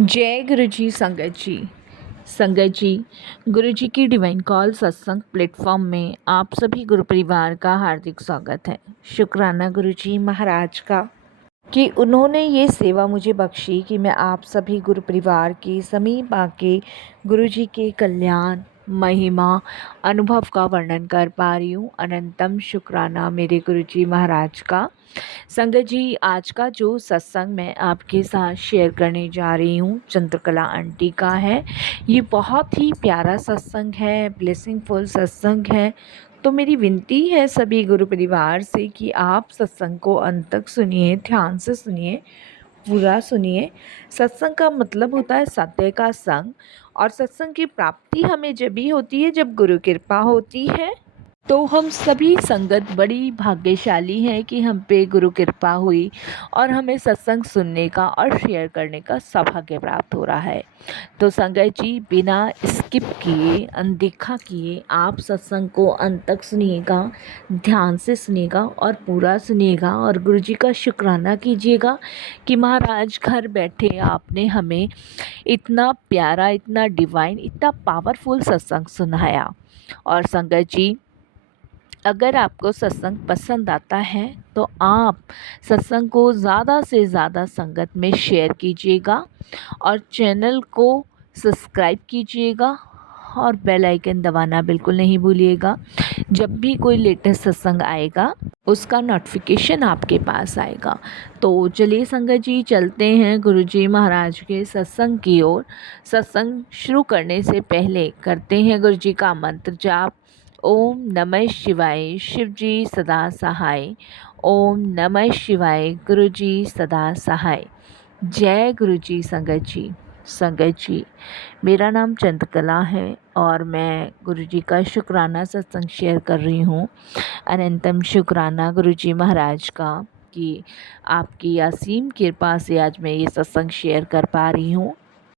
जय गुरु जी संगत जी। संगत जी, गुरु जी की डिवाइन कॉल सत्संग प्लेटफॉर्म में आप सभी गुरु परिवार का हार्दिक स्वागत है। शुक्राना गुरु जी महाराज का कि उन्होंने ये सेवा मुझे बख्शी कि मैं आप सभी गुरु परिवार के समीप आके गुरु जी के कल्याण महिमा अनुभव का वर्णन कर पा रही हूँ। अनंतम शुक्राना मेरे गुरु जी महाराज का। संगत जी, आज का जो सत्संग मैं आपके साथ शेयर करने जा रही हूँ चंद्रकला आंटी का है। ये बहुत ही प्यारा सत्संग है, ब्लेसिंगफुल सत्संग है। तो मेरी विनती है सभी गुरु परिवार से कि आप सत्संग को अंत तक सुनिए, ध्यान से सुनिए, पूरा सुनिए। सत्संग का मतलब होता है सत्य का संग, और सत्संग की प्राप्ति हमें जब भी होती है जब गुरु कृपा होती है। तो हम सभी संगत बड़ी भाग्यशाली हैं कि हम पे गुरु कृपा हुई और हमें सत्संग सुनने का और शेयर करने का सौभाग्य प्राप्त हो रहा है। तो संगत जी, बिना स्किप किए, अनदेखा किए आप सत्संग को अंत तक सुनिएगा, ध्यान से सुनिएगा और पूरा सुनिएगा, और गुरु जी का शुक्राना कीजिएगा कि महाराज घर बैठे आपने हमें इतना प्यारा, इतना डिवाइन, इतना पावरफुल सत्संग सुनाया। और संगत जी, अगर आपको सत्संग पसंद आता है तो आप सत्संग को ज़्यादा से ज़्यादा संगत में शेयर कीजिएगा और चैनल को सब्सक्राइब कीजिएगा और बेल आइकन दबाना बिल्कुल नहीं भूलिएगा। जब भी कोई लेटेस्ट सत्संग आएगा उसका नोटिफिकेशन आपके पास आएगा। तो चलिए संगत जी, चलते हैं गुरु जी महाराज के सत्संग की ओर। सत्संग शुरू करने से पहले करते हैं गुरु जी का मंत्र जाप। ओम नमः शिवाय, शिव जी सदा सहाय। ओम नमः शिवाय, गुरु जी सदा सहाय। जय गुरु जी संगत जी। संगत जी, मेरा नाम चंद्रकला है और मैं गुरु जी का शुक्राना सत्संग शेयर कर रही हूँ। अनंतम शुक्राना गुरु जी महाराज का कि आपकी असीम कृपा से आज मैं ये सत्संग शेयर कर पा रही हूँ।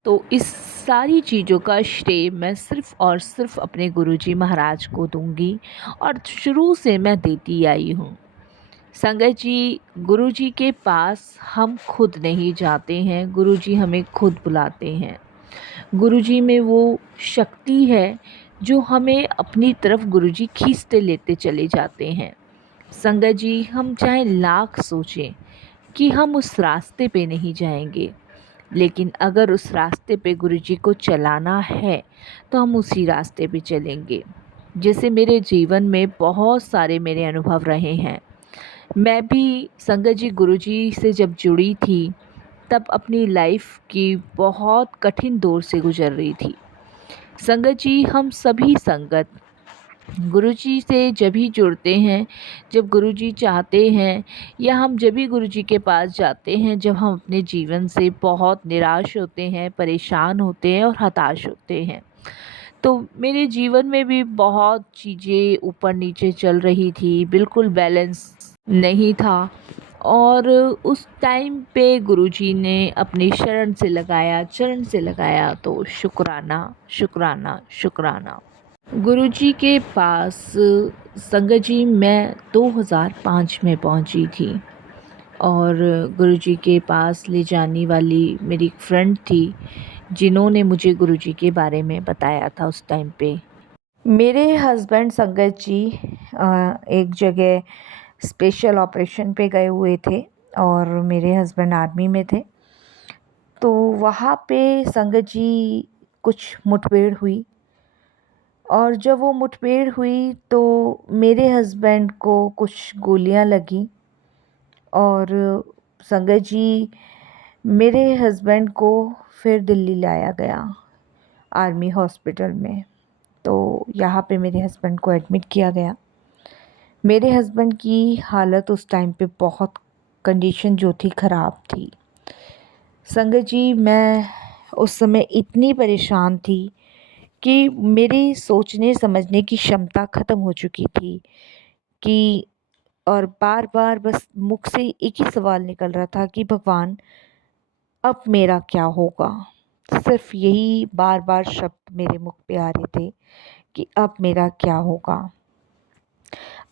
तो इस सारी चीज़ों का श्रेय मैं सिर्फ़ और सिर्फ अपने गुरुजी महाराज को दूंगी और शुरू से मैं देती आई हूँ। संगत जी, गुरुजी के पास हम खुद नहीं जाते हैं, गुरुजी हमें खुद बुलाते हैं। गुरुजी में वो शक्ति है जो हमें अपनी तरफ गुरुजी खींचते लेते चले जाते हैं। संगत जी, हम चाहे लाख सोचें कि हम उस रास्ते पे नहीं जाएंगे, लेकिन अगर उस रास्ते पे गुरुजी को चलाना है तो हम उसी रास्ते पे चलेंगे। जैसे मेरे जीवन में बहुत सारे मेरे अनुभव रहे हैं। मैं भी संगत जी गुरुजी से जब जुड़ी थी तब अपनी लाइफ की बहुत कठिन दौर से गुजर रही थी। संगत जी, हम सभी संगत गुरुजी से जब ही जुड़ते हैं जब गुरुजी चाहते हैं, या हम जब भी गुरुजी के पास जाते हैं जब हम अपने जीवन से बहुत निराश होते हैं, परेशान होते हैं और हताश होते हैं। तो मेरे जीवन में भी बहुत चीज़ें ऊपर नीचे चल रही थी, बिल्कुल बैलेंस नहीं था। और उस टाइम पे गुरुजी ने अपनी शरण से लगाया, चरण से लगाया, तो शुक्राना शुक्राना शुक्राना। गुरुजी के पास संगत जी मैं 2005 में पहुंची थी, और गुरुजी के पास ले जाने वाली मेरी एक फ्रेंड थी जिन्होंने मुझे गुरुजी के बारे में बताया था। उस टाइम पे मेरे हस्बैंड संगत जी एक जगह स्पेशल ऑपरेशन पे गए हुए थे और मेरे हस्बैंड आर्मी में थे। तो वहाँ पे संगत जी कुछ मुठभेड़ हुई, और जब वो मुठभेड़ हुई तो मेरे हस्बैंड को कुछ गोलियां लगी, और संगत जी मेरे हस्बैंड को फिर दिल्ली लाया गया आर्मी हॉस्पिटल में। तो यहाँ पे मेरे हस्बैंड को एडमिट किया गया। मेरे हस्बैंड की हालत उस टाइम पे बहुत, कंडीशन जो थी ख़राब थी। संगत जी, मैं उस समय इतनी परेशान थी कि मेरी सोचने समझने की क्षमता ख़त्म हो चुकी थी कि, और बार बार बस मुख से एक ही सवाल निकल रहा था कि भगवान अब मेरा क्या होगा। सिर्फ यही बार बार शब्द मेरे मुख पे आ रहे थे कि अब मेरा क्या होगा।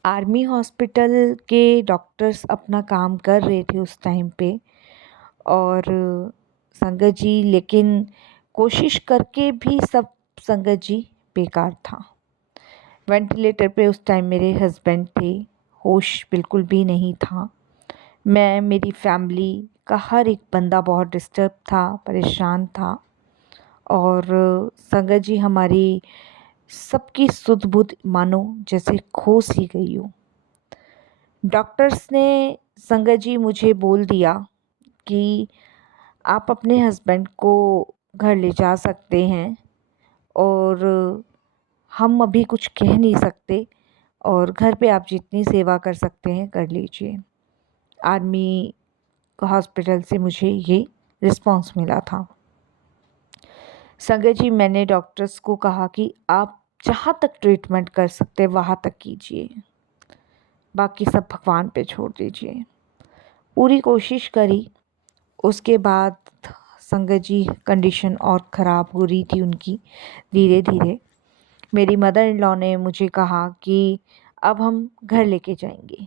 आर्मी हॉस्पिटल के डॉक्टर्स अपना काम कर रहे थे उस टाइम पे, और संगत जी, लेकिन कोशिश करके भी सब संगत जी बेकार था। वेंटिलेटर पे उस टाइम मेरे हस्बैंड थे, होश बिल्कुल भी नहीं था। मैं, मेरी फैमिली का हर एक बंदा बहुत डिस्टर्ब था, परेशान था। और संगत जी, हमारी सबकी सुध बुध मानो जैसे खो सी गई हो। डॉक्टर्स ने संगत जी मुझे बोल दिया कि आप अपने हस्बैंड को घर ले जा सकते हैं और हम अभी कुछ कह नहीं सकते, और घर पे आप जितनी सेवा कर सकते हैं कर लीजिए। आर्मी हॉस्पिटल से मुझे ये रिस्पांस मिला था। संगत जी, मैंने डॉक्टर्स को कहा कि आप जहाँ तक ट्रीटमेंट कर सकते वहाँ तक कीजिए, बाकी सब भगवान पे छोड़ दीजिए। पूरी कोशिश करी। उसके बाद संगत जी कंडीशन और ख़राब हो रही थी उनकी धीरे धीरे। मेरी मदर इन लॉ ने मुझे कहा कि अब हम घर लेके जाएंगे।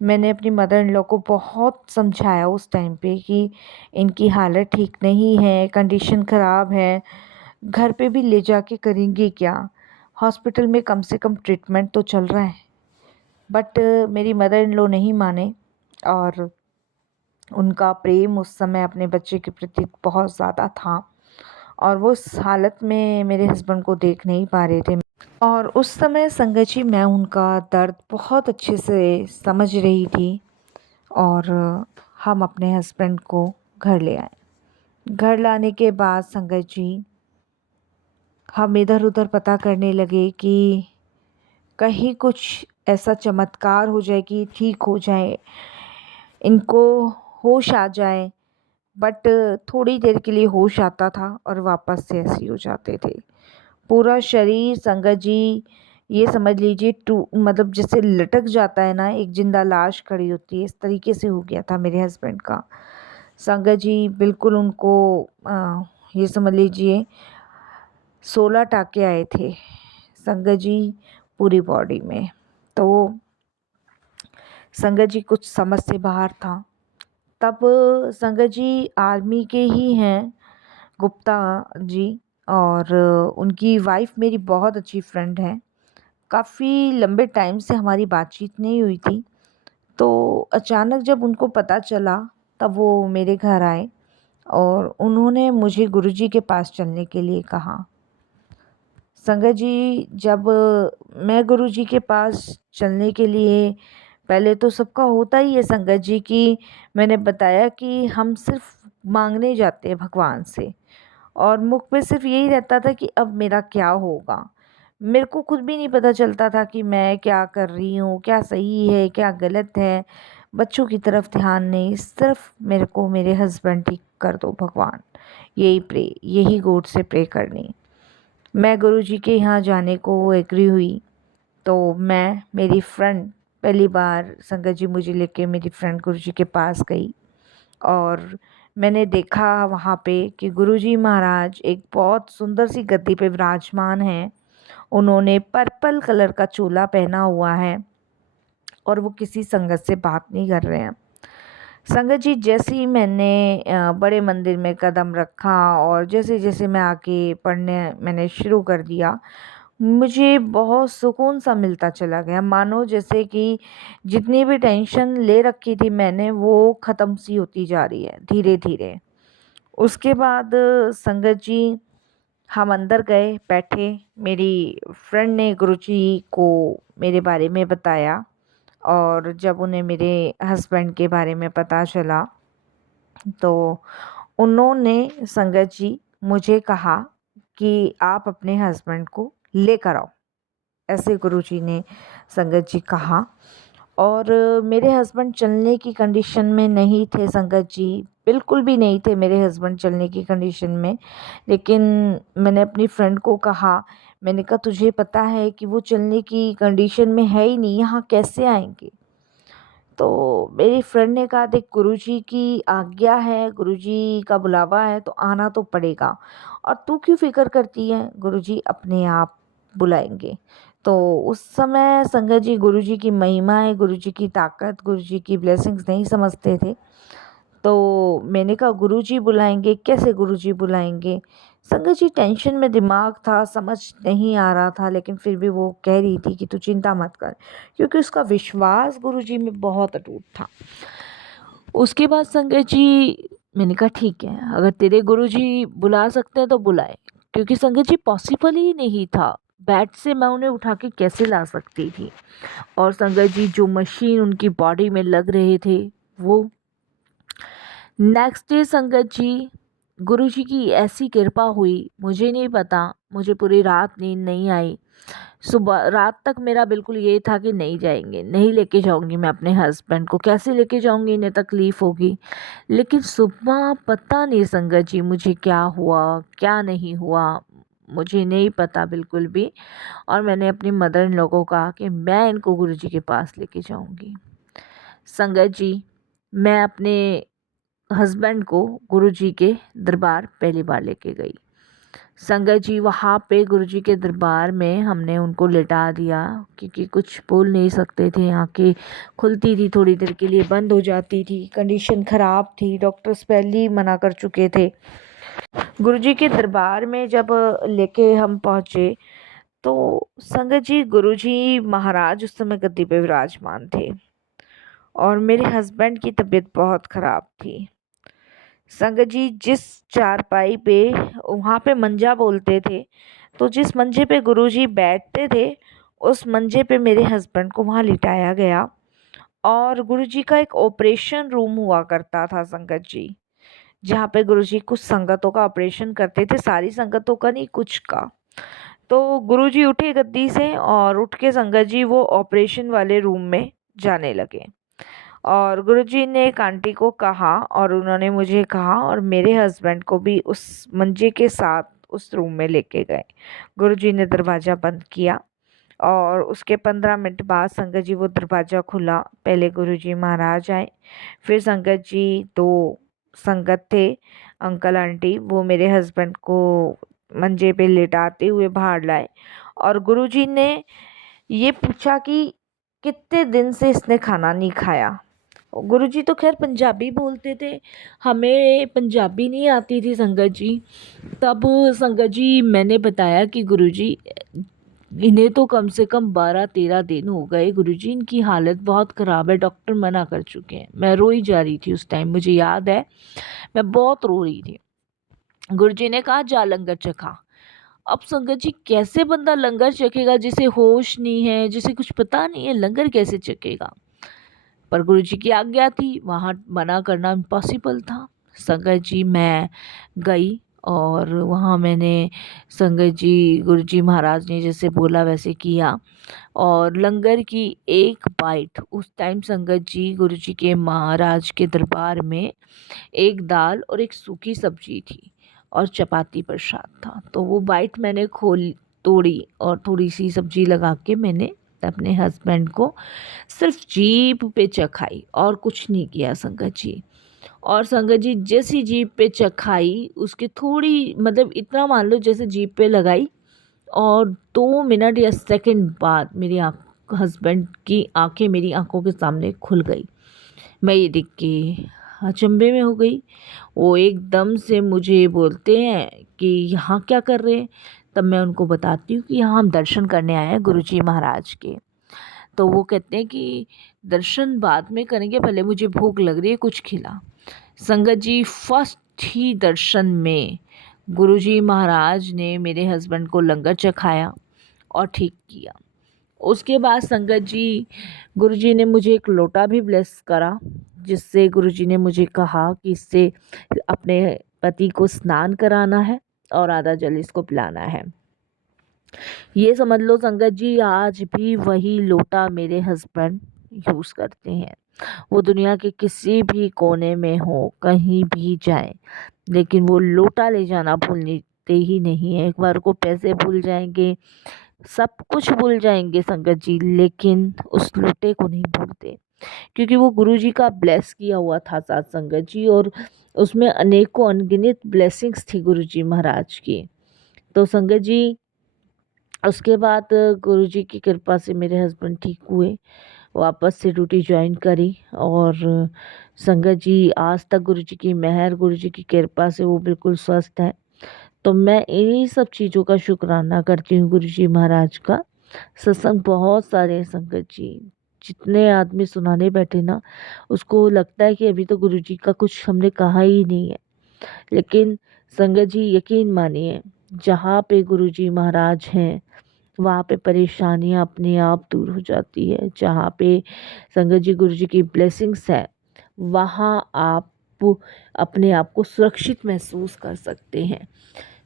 मैंने अपनी मदर इन लॉ को बहुत समझाया उस टाइम पे कि इनकी हालत ठीक नहीं है, कंडीशन ख़राब है, घर पे भी ले जाके करेंगे क्या, हॉस्पिटल में कम से कम ट्रीटमेंट तो चल रहा है। बट मेरी मदर इन लॉ नहीं माने, और उनका प्रेम उस समय अपने बच्चे के प्रति बहुत ज़्यादा था, और वो उस हालत में मेरे हस्बैंड को देख नहीं पा रहे थे। और उस समय संगत जी, मैं उनका दर्द बहुत अच्छे से समझ रही थी, और हम अपने हस्बैंड को घर ले आए। घर लाने के बाद संगत जी, हम इधर उधर पता करने लगे कि कहीं कुछ ऐसा चमत्कार हो जाए कि ठीक हो जाए, इनको होश आ जाए। बट थोड़ी देर के लिए होश आता था और वापस से ऐसे ही हो जाते थे। पूरा शरीर संगत जी, ये समझ लीजिए मतलब जैसे लटक जाता है ना, एक जिंदा लाश खड़ी होती है, इस तरीके से हो गया था मेरे हस्बैंड का। संगत जी, बिल्कुल उनको ये समझ लीजिए 16 टाके आए थे संगत जी पूरी बॉडी में। तो संगत जी कुछ समझ से बाहर था। तब संगत जी आर्मी के ही हैं, गुप्ता जी, और उनकी वाइफ मेरी बहुत अच्छी फ्रेंड है। काफ़ी लंबे टाइम से हमारी बातचीत नहीं हुई थी। तो अचानक जब उनको पता चला, तब वो मेरे घर आए और उन्होंने मुझे गुरुजी के पास चलने के लिए कहा। संगत जी, जब मैं गुरुजी के पास चलने के लिए, पहले तो सबका होता ही है संगत जी कि मैंने बताया कि हम सिर्फ मांगने जाते हैं भगवान से, और मुख पे सिर्फ यही रहता था कि अब मेरा क्या होगा। मेरे को खुद भी नहीं पता चलता था कि मैं क्या कर रही हूँ, क्या सही है क्या गलत है। बच्चों की तरफ ध्यान नहीं, सिर्फ मेरे को मेरे हस्बैंड ठीक कर दो भगवान, यही प्रे, यही गॉड से प्रे करनी। मैं गुरुजी के यहाँ जाने को एग्री हुई। तो मैं, मेरी फ्रेंड, पहली बार संगत जी मुझे लेके मेरी फ्रेंड गुरुजी के पास गई, और मैंने देखा वहाँ पे कि गुरुजी महाराज एक बहुत सुंदर सी गद्दी पे विराजमान हैं। उन्होंने पर्पल कलर का चोला पहना हुआ है, और वो किसी संगत से बात नहीं कर रहे हैं। संगत जी, जैसे ही मैंने बड़े मंदिर में कदम रखा और जैसे जैसे मैं आके पढ़ने मैंने शुरू कर दिया, मुझे बहुत सुकून सा मिलता चला गया। मानो जैसे कि जितनी भी टेंशन ले रखी थी मैंने, वो ख़त्म सी होती जा रही है धीरे धीरे। उसके बाद संगत जी, हम अंदर गए, बैठे। मेरी फ्रेंड ने गुरुजी को मेरे बारे में बताया, और जब उन्हें मेरे हस्बैंड के बारे में पता चला, तो उन्होंने संगत जी मुझे कहा कि आप अपने हस्बैंड को लेकर आओ, ऐसे गुरुजी ने संगत जी कहा। और मेरे हस्बैंड चलने की कंडीशन में नहीं थे संगत जी, बिल्कुल भी नहीं थे मेरे हस्बैंड चलने की कंडीशन में। लेकिन मैंने अपनी फ्रेंड को कहा, मैंने कहा तुझे पता है कि वो चलने की कंडीशन में है ही नहीं, यहाँ कैसे आएंगे। तो मेरी फ्रेंड ने कहा, देख गुरुजी की आज्ञा है, गुरुजी का बुलावा है तो आना तो पड़ेगा, और तू क्यों फिक्र करती है, गुरुजी अपने आप बुलाएंगे। तो उस समय संगत जी गुरुजी की महिमा है, गुरुजी की ताकत, गुरुजी की ब्लेसिंग्स नहीं समझते थे। तो मैंने कहा गुरुजी बुलाएंगे, कैसे गुरुजी बुलाएंगे। संगत जी टेंशन में दिमाग था, समझ नहीं आ रहा था, लेकिन फिर भी वो कह रही थी कि तू चिंता मत कर, क्योंकि उसका विश्वास गुरुजी में बहुत अटूट था। उसके बाद संगत जी मैंने कहा ठीक है, अगर तेरे गुरुजी बुला सकते हैं तो बुलाए, क्योंकि संगत जी पॉसिबल ही नहीं था, बेड से मैं उन्हें उठा के कैसे ला सकती थी। और संगत जी जो मशीन उनकी बॉडी में लग रहे थे वो, नेक्स्ट डे संगत जी गुरुजी की ऐसी कृपा हुई, मुझे नहीं पता, मुझे पूरी रात नींद नहीं आई। सुबह रात तक मेरा बिल्कुल ये था कि नहीं जाएंगे, नहीं लेके जाऊंगी मैं अपने हस्बैंड को, कैसे लेके जाऊंगी, इन्हें तकलीफ़ होगी। लेकिन सुबह पता नहीं संगत जी मुझे क्या हुआ क्या नहीं हुआ, मुझे नहीं पता बिल्कुल भी। और मैंने अपनी मदर इन लोगों को कहा कि मैं इनको गुरुजी के पास लेके जाऊंगी। संगत जी मैं अपने हस्बैंड को गुरुजी के दरबार पहली बार लेके गई। संगत जी वहाँ पे गुरुजी के दरबार में हमने उनको लिटा दिया, क्योंकि कुछ बोल नहीं सकते थे, आंखें खुलती थी थोड़ी देर के लिए, बंद हो जाती थी, कंडीशन ख़राब थी, डॉक्टर्स पहले ही मना कर चुके थे। गुरुजी के दरबार में जब लेके हम पहुँचे तो संगत जी गुरुजी महाराज उस समय गद्दी पे विराजमान थे और मेरे हस्बैंड की तबीयत बहुत ख़राब थी। संगत जी जिस चारपाई पे, वहाँ पे मंजा बोलते थे, तो जिस मंजे पे गुरुजी बैठते थे उस मंजे पे मेरे हस्बैंड को वहाँ लिटाया गया। और गुरुजी का एक ऑपरेशन रूम हुआ करता था संगत जी, जहाँ पे गुरुजी कुछ संगतों का ऑपरेशन करते थे, सारी संगतों का नहीं, कुछ का। तो गुरुजी उठे गद्दी से और उठ के संगत जी वो ऑपरेशन वाले रूम में जाने लगे। और गुरुजी ने एक आंटी को कहा और उन्होंने मुझे कहा और मेरे हस्बैंड को भी उस मंजे के साथ उस रूम में लेके गए। गुरुजी ने दरवाज़ा बंद किया और उसके 15 मिनट बाद संगत जी वो दरवाज़ा खुला। पहले गुरुजी महाराज आए, फिर संगत जी, 2 संगत थे, अंकल आंटी, वो मेरे हस्बैंड को मंजे पे लेटाते हुए बाहर लाए। और गुरुजी ने ये पूछा कि कितने दिन से इसने खाना नहीं खाया। गुरुजी तो खैर पंजाबी बोलते थे, हमें पंजाबी नहीं आती थी संगत जी। तब संगत जी मैंने बताया कि गुरुजी इन्हें तो कम से कम 12-13 दिन हो गए गुरुजी, इनकी हालत बहुत ख़राब है, डॉक्टर मना कर चुके हैं। मैं रोई जा रही थी उस टाइम, मुझे याद है मैं बहुत रो रही थी। गुरुजी ने कहा जा लंगर चखा। अब संगत जी कैसे बंदा लंगर चखेगा, जिसे होश नहीं है, जिसे कुछ पता नहीं है, लंगर कैसे चखेगा। पर गुरुजी की आज्ञा थी, वहाँ मना करना इम्पॉसिबल था। संगत जी मैं गई और वहाँ मैंने, संगत जी गुरुजी महाराज ने जैसे बोला वैसे किया और लंगर की एक बाइट, उस टाइम संगत जी गुरुजी के महाराज के दरबार में एक दाल और एक सूखी सब्जी थी और चपाती प्रसाद था। तो वो बाइट मैंने खोल तोड़ी और थोड़ी सी सब्जी लगा के मैंने अपने हस्बैंड को सिर्फ जीभ पे चखाई और कुछ नहीं किया संगत जी। और संगत जी जैसी जीभ पे चखाई उसके थोड़ी, मतलब इतना मान लो जैसे जीभ पे लगाई और 2 मिनट या सेकंड बाद मेरी हस्बैंड की आंखें मेरी आंखों के सामने खुल गई। मैं ये देख के अचंभे में हो गई। वो एकदम से मुझे बोलते हैं कि यहाँ क्या कर रहे हैं। तब मैं उनको बताती हूँ कि यहाँ हम दर्शन करने आए हैं गुरुजी महाराज के। तो वो कहते हैं कि दर्शन बाद में करेंगे, पहले मुझे भूख लग रही है, कुछ खिला। संगत जी फर्स्ट ही दर्शन में गुरुजी महाराज ने मेरे हस्बैंड को लंगर चखाया और ठीक किया। उसके बाद संगत जी गुरुजी ने मुझे एक लोटा भी ब्लेस करा, जिससे गुरुजी ने मुझे कहा कि इससे अपने पति को स्नान कराना है और आधा जल इसको पिलाना है। ये समझ लो संगत जी आज भी वही लोटा मेरे हस्बैंड यूज़ करते हैं। वो दुनिया के किसी भी कोने में हो, कहीं भी जाए, लेकिन वो लोटा ले जाना भूलते ही नहीं है। एक बार को पैसे भूल जाएंगे, सब कुछ भूल जाएंगे संगत जी, लेकिन उस लोटे को नहीं भूलते, क्योंकि वो गुरुजी का ब्लेस किया हुआ था साथ संगत जी, और उसमें अनेकों अनगिनत ब्लेसिंग्स थी गुरुजी महाराज की। तो संगत जी उसके बाद गुरुजी की कृपा से मेरे हस्बैंड ठीक हुए वापस से ड्यूटी ज्वाइन करी। और संगत जी आज तक गुरु जी की मेहर, गुरु जी की कृपा से वो बिल्कुल स्वस्थ है। तो मैं इन्हीं सब चीज़ों का शुक्राना करती हूँ गुरु जी महाराज का। सत्संग बहुत सारे हैं संगत जी, जितने आदमी सुनाने बैठे ना उसको लगता है कि अभी तो गुरु जी का कुछ हमने कहा ही नहीं है। लेकिन संगत जी यकीन मानिए, जहाँ पे गुरु जी महाराज हैं वहाँ पे परेशानियाँ अपने आप दूर हो जाती है। जहाँ पे संगत जी गुरु जी की ब्लेसिंग्स है वहाँ आप अपने आप को सुरक्षित महसूस कर सकते हैं।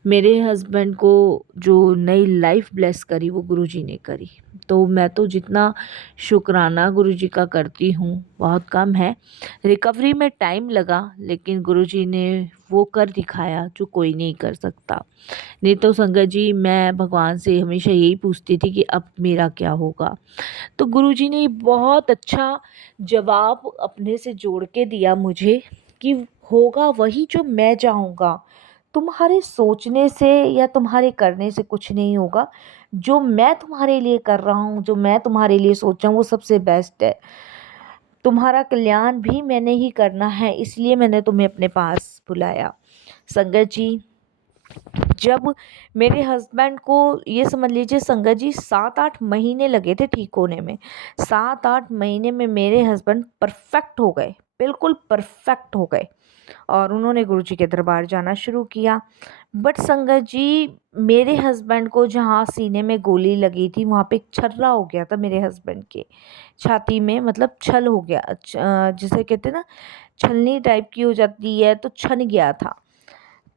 मेरे हस्बैंड को जो नई लाइफ ब्लेस करी वो गुरुजी ने करी। तो मैं तो जितना शुक्राना गुरुजी का करती हूँ बहुत कम है। रिकवरी में टाइम लगा लेकिन गुरुजी ने वो कर दिखाया जो कोई नहीं कर सकता। नहीं तो संगत जी मैं भगवान से हमेशा यही पूछती थी कि अब मेरा क्या होगा। तो गुरुजी ने बहुत अच्छा जवाब अपने से जोड़ के दिया मुझे कि होगा वही जो मैं चाहूँगा। तुम्हारे सोचने से या तुम्हारे करने से कुछ नहीं होगा। जो मैं तुम्हारे लिए कर रहा हूँ, जो मैं तुम्हारे लिए सोच रहा हूँ वो सबसे बेस्ट है। तुम्हारा कल्याण भी मैंने ही करना है, इसलिए मैंने तुम्हें अपने पास बुलाया। संगत जी जब मेरे हस्बैंड को, ये समझ लीजिए संगत जी 7-8 महीने लगे थे ठीक होने में। 7-8 महीने में मेरे हस्बैंड परफेक्ट हो गए, बिल्कुल परफेक्ट हो गए। और उन्होंने गुरुजी के दरबार जाना शुरू किया। बट संगत जी मेरे हस्बैंड को जहाँ सीने में गोली लगी थी वहाँ पे एक छर्रा हो गया था मेरे हस्बैंड के छाती में, मतलब छल हो गया। जिसे कहते हैं ना छलनी टाइप की हो जाती है, तो छन गया था।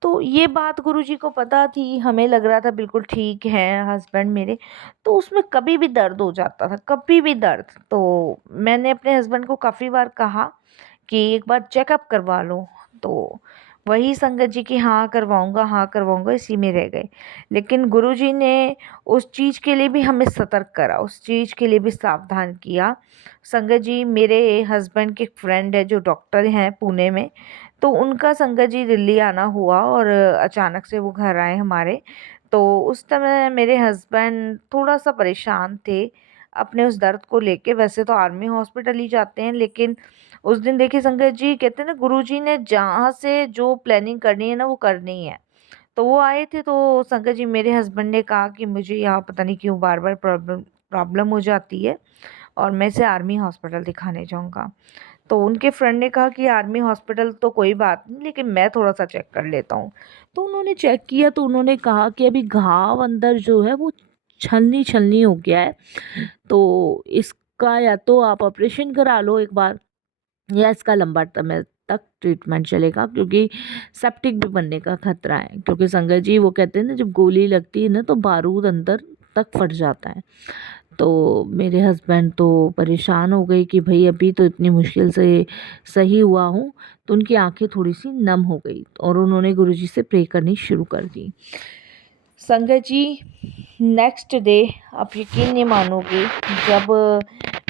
तो ये बात गुरुजी को पता थी, हमें लग रहा था बिल्कुल ठीक है हस्बैंड मेरे। तो उसमें कभी भी दर्द हो जाता था, कभी भी दर्द। तो मैंने अपने हस्बैंड को काफ़ी बार कहा कि एक बार चेकअप करवा लो। तो वही संगत जी की हाँ करवाऊंगा इसी में रह गए। लेकिन गुरुजी ने उस चीज़ के लिए भी हमें सतर्क करा, उस चीज़ के लिए भी सावधान किया। संगत जी मेरे हस्बैंड के फ्रेंड है जो डॉक्टर हैं पुणे में। तो उनका संगत जी दिल्ली आना हुआ और अचानक से वो घर आए हमारे। तो उस समय मेरे हस्बैंड थोड़ा सा परेशान थे अपने उस दर्द को लेके। वैसे तो आर्मी हॉस्पिटल ही जाते हैं, लेकिन उस दिन देखिए संगत जी कहते हैं ना गुरुजी ने जहाँ से जो प्लानिंग करनी है ना वो करनी है। तो वो आए थे, तो संगत जी मेरे हस्बैंड ने कहा कि मुझे यहाँ पता नहीं क्यों बार बार प्रॉब्लम प्रॉब्लम हो जाती है और मैं इसे आर्मी हॉस्पिटल दिखाने जाऊँगा। तो उनके फ्रेंड ने कहा कि आर्मी हॉस्पिटल तो कोई बात नहीं, लेकिन मैं थोड़ा-सा चेक कर लेता हूँ। तो उन्होंने चेक किया तो उन्होंने कहा कि अभी घाव अंदर जो है वो छलनी-छलनी हो गया है। तो इसका या तो आप ऑपरेशन करा लो एक बार, या इसका लंबा समय तक ट्रीटमेंट चलेगा, क्योंकि सेप्टिक भी बनने का खतरा है। क्योंकि संगत जी वो कहते हैं ना जब गोली लगती है ना तो बारूद अंदर तक फट जाता है। तो मेरे हस्बैंड तो परेशान हो गए कि भई अभी तो इतनी मुश्किल से सही हुआ हूँ। तो उनकी आँखें थोड़ी-सी नम हो गई और उन्होंने गुरुजी से प्रे करनी शुरू कर दी। संगत जी नेक्स्ट डे आप यकीन नहीं मानोगे, जब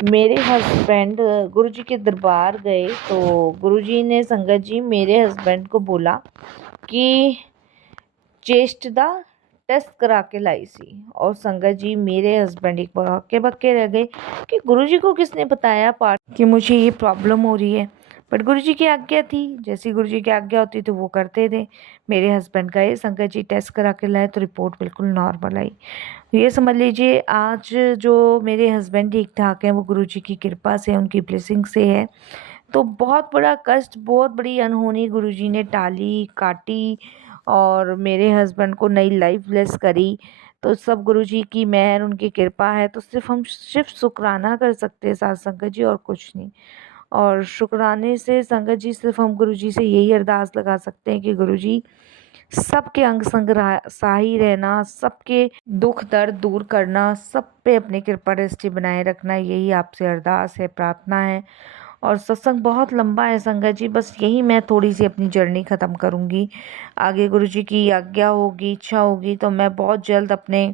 मेरे हस्बैंड गुरुजी के दरबार गए तो गुरुजी ने संगत जी मेरे हस्बैंड को बोला कि चेस्ट दा टेस्ट करा के लाई सी। और संगत जी मेरे हस्बैंड एक बक्के बक्के रह गए कि गुरुजी को किसने बताया पाठ कि मुझे ये प्रॉब्लम हो रही है। बट गुरुजी की आज्ञा थी, जैसी गुरुजी की आज्ञा होती तो वो करते थे। मेरे हस्बैंड गए, संगत जी टेस्ट करा के लाए तो रिपोर्ट बिल्कुल नॉर्मल आई। ये समझ लीजिए आज जो मेरे हस्बैंड ठीक ठाक हैं वो गुरुजी की कृपा से, उनकी ब्लेसिंग से है। तो बहुत बड़ा कष्ट, बहुत बड़ी अनहोनी गुरुजी ने टाली, काटी और मेरे हस्बैंड को नई लाइफ ब्लेस करी। तो सब गुरुजी की मेहर, उनकी कृपा है। तो हम सिर्फ शुक्राना कर सकते हैं साथ संगत जी, और कुछ नहीं। और शुक्राने से संगत जी सिर्फ हम गुरुजी से यही अरदास लगा सकते हैं कि गुरुजी सबके अंग संग सहाय रहना, सबके दुख दर्द दूर करना, सब पे अपनी कृपा दृष्टि बनाए रखना, यही आपसे अरदास है, प्रार्थना है। और सत्संग बहुत लंबा है संगत जी, बस यही मैं थोड़ी सी अपनी जर्नी ख़त्म करूँगी। आगे गुरुजी की आज्ञा होगी, इच्छा होगी तो मैं बहुत जल्द अपने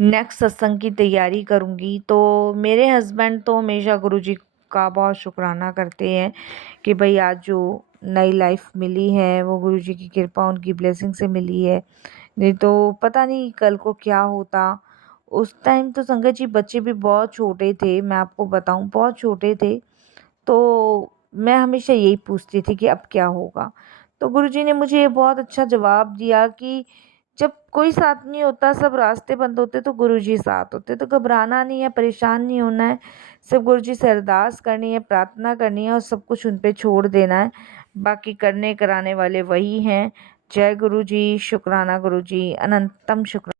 नेक्स्ट सत्संग की तैयारी करूँगी। तो मेरे हस्बैंड तो हमेशा गुरुजी का बहुत शुक्राना करते हैं कि भाई आज जो नई लाइफ मिली है वो गुरुजी की कृपा, उनकी ब्लेसिंग से मिली है। नहीं तो पता नहीं कल को क्या होता। उस टाइम तो संगत जी बच्चे भी बहुत छोटे थे, मैं आपको बताऊँ बहुत छोटे थे। तो मैं हमेशा यही पूछती थी कि अब क्या होगा? तो गुरुजी ने मुझे ये बहुत अच्छा जवाब दिया कि जब कोई साथ नहीं होता, सब रास्ते बंद होते तो गुरुजी साथ होते। तो घबराना नहीं है, परेशान नहीं होना है, सिर्फ़ गुरुजी से अरदास करनी है, प्रार्थना करनी है और सब कुछ उन पे छोड़ देना है। बाकी करने कराने वाले वही हैं। जय गुरु जी, शुक्राना गुरुजी, अनंतम शुक्र